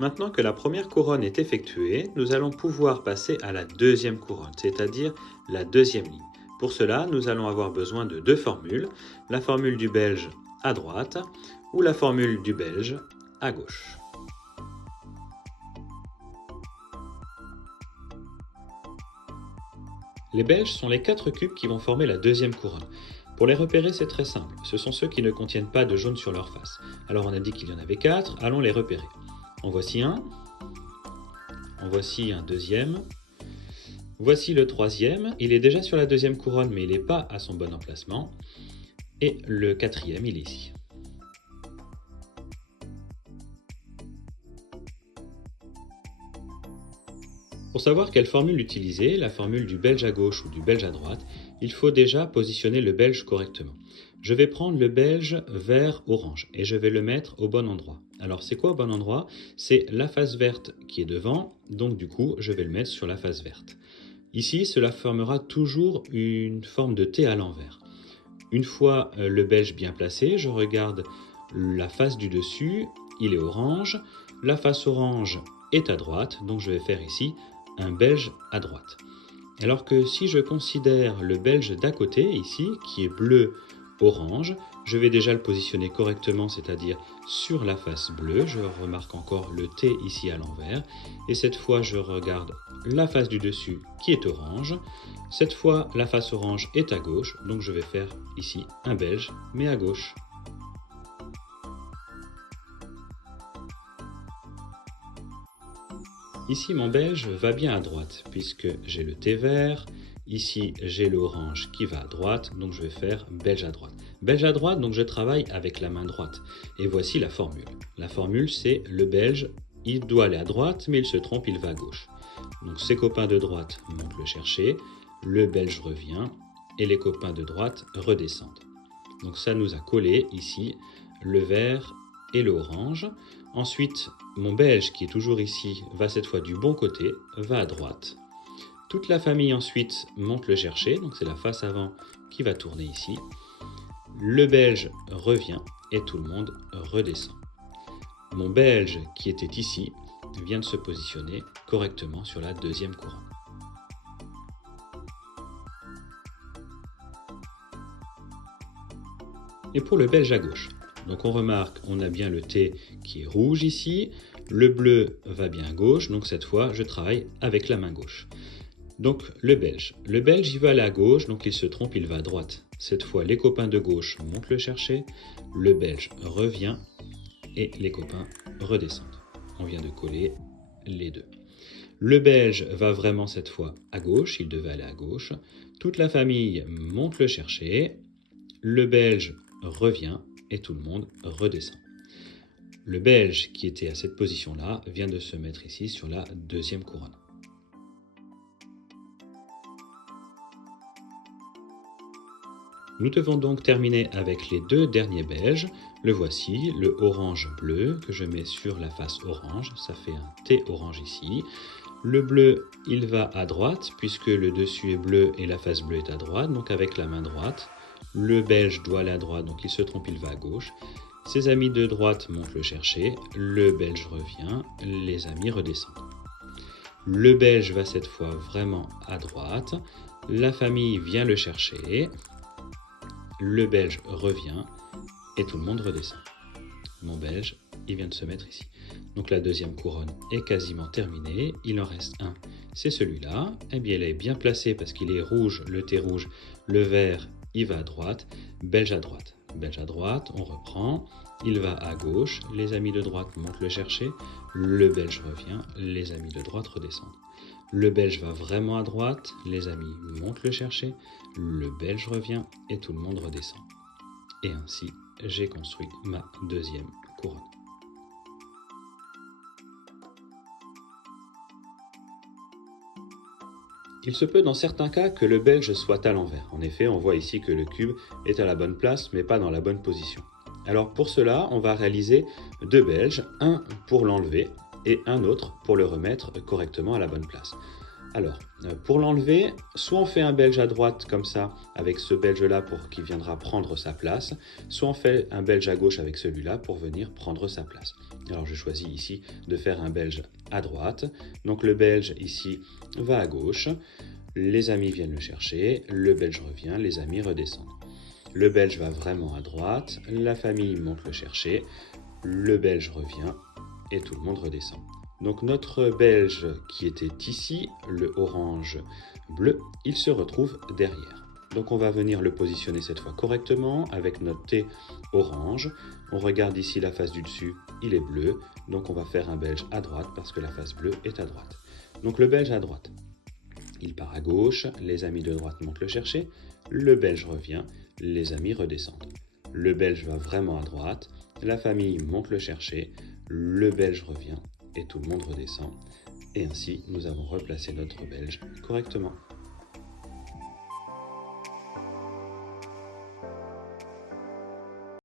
Maintenant que la première couronne est effectuée, nous allons pouvoir passer à la deuxième couronne, c'est-à-dire la deuxième ligne. Pour cela, nous allons avoir besoin de deux formules, la formule du belge à droite ou la formule du belge à gauche. Les belges sont les 4 cubes qui vont former la deuxième couronne. Pour les repérer, c'est très simple. Ce sont ceux qui ne contiennent pas de jaune sur leur face. Alors on a dit qu'il y en avait 4, allons les repérer. En voici un. En voici un deuxième. Voici le troisième. Il est déjà sur la deuxième couronne, mais il n'est pas à son bon emplacement. Et le quatrième, il est ici. Pour savoir quelle formule utiliser, la formule du belge à gauche ou du belge à droite, il faut déjà positionner le belge correctement. Je vais prendre le belge vert-orange et je vais le mettre au bon endroit. Alors c'est quoi au bon endroit? C'est la face verte qui est devant, donc du coup je vais le mettre sur la face verte. Ici, cela formera toujours une forme de T à l'envers. Une fois le belge bien placé, je regarde la face du dessus, il est orange, la face orange est à droite, donc je vais faire ici un belge à droite. Alors que si je considère le belge d'à côté, ici, qui est bleu-orange, je vais déjà le positionner correctement, c'est-à-dire sur la face bleue. Je remarque encore le T ici à l'envers. Et cette fois, je regarde la face du dessus qui est orange. Cette fois, la face orange est à gauche, donc je vais faire ici un belge, mais à gauche. Ici, mon belge va bien à droite, puisque j'ai le T vert, ici j'ai l'orange qui va à droite, donc je vais faire belge à droite. Belge à droite, donc je travaille avec la main droite. Et voici la formule. La formule, c'est le belge, il doit aller à droite, mais il se trompe, il va à gauche. Donc ses copains de droite montent le chercher, le belge revient, et les copains de droite redescendent. Donc ça nous a collé ici le vert et l'orange. Ensuite, mon belge qui est toujours ici va cette fois du bon côté, va à droite. Toute la famille ensuite monte le chercher, donc c'est la face avant qui va tourner ici. Le belge revient et tout le monde redescend. Mon belge qui était ici vient de se positionner correctement sur la deuxième couronne. Et pour le belge à gauche, donc on remarque, on a bien le T qui est rouge ici, le bleu va bien à gauche, donc cette fois je travaille avec la main gauche. Donc le belge il veut aller à gauche, donc il se trompe, il va à droite. Cette fois les copains de gauche montent le chercher, le belge revient et les copains redescendent. On vient de coller les deux. Le belge va vraiment cette fois à gauche, il devait aller à gauche. Toute la famille monte le chercher, le belge revient et tout le monde redescend. Le belge qui était à cette position-là vient de se mettre ici sur la deuxième couronne. Nous devons donc terminer avec les deux derniers belges. Le voici, le orange-bleu que je mets sur la face orange, ça fait un T orange ici. Le bleu, il va à droite puisque le dessus est bleu et la face bleue est à droite, donc avec la main droite. Le belge doit aller à droite, donc il se trompe, il va à gauche. Ses amis de droite montent le chercher, le belge revient, les amis redescendent. Le belge va cette fois vraiment à droite, la famille vient le chercher, le belge revient et tout le monde redescend. Mon belge, il vient de se mettre ici. Donc la deuxième couronne est quasiment terminée, il en reste un, c'est celui-là. Eh bien, il est bien placé parce qu'il est rouge, le T rouge, le vert, il va à droite, belge à droite. Belge à droite, on reprend, il va à gauche, les amis de droite montent le chercher, le belge revient, les amis de droite redescendent. Le belge va vraiment à droite, les amis montent le chercher, le belge revient et tout le monde redescend. Et ainsi, j'ai construit ma deuxième couronne. Il se peut dans certains cas que le belge soit à l'envers. En effet, on voit ici que le cube est à la bonne place, mais pas dans la bonne position. Alors pour cela, on va réaliser deux belges, un pour l'enlever et un autre pour le remettre correctement à la bonne place. Alors, pour l'enlever, soit on fait un belge à droite comme ça, avec ce belge-là pour qui viendra prendre sa place, soit on fait un belge à gauche avec celui-là pour venir prendre sa place. Alors je choisis ici de faire un belge à droite. Donc le belge ici va à gauche, les amis viennent le chercher, le belge revient, les amis redescendent. Le belge va vraiment à droite, la famille monte le chercher, le belge revient et tout le monde redescend. Donc notre belge qui était ici, le orange bleu, il se retrouve derrière. Donc on va venir le positionner cette fois correctement avec notre T orange. On regarde ici la face du dessus, il est bleu. Donc on va faire un belge à droite parce que la face bleue est à droite. Donc le belge à droite, il part à gauche, les amis de droite montent le chercher, le belge revient, les amis redescendent. Le belge va vraiment à droite, la famille monte le chercher, le belge revient et tout le monde redescend. Et ainsi, nous avons replacé notre belge correctement.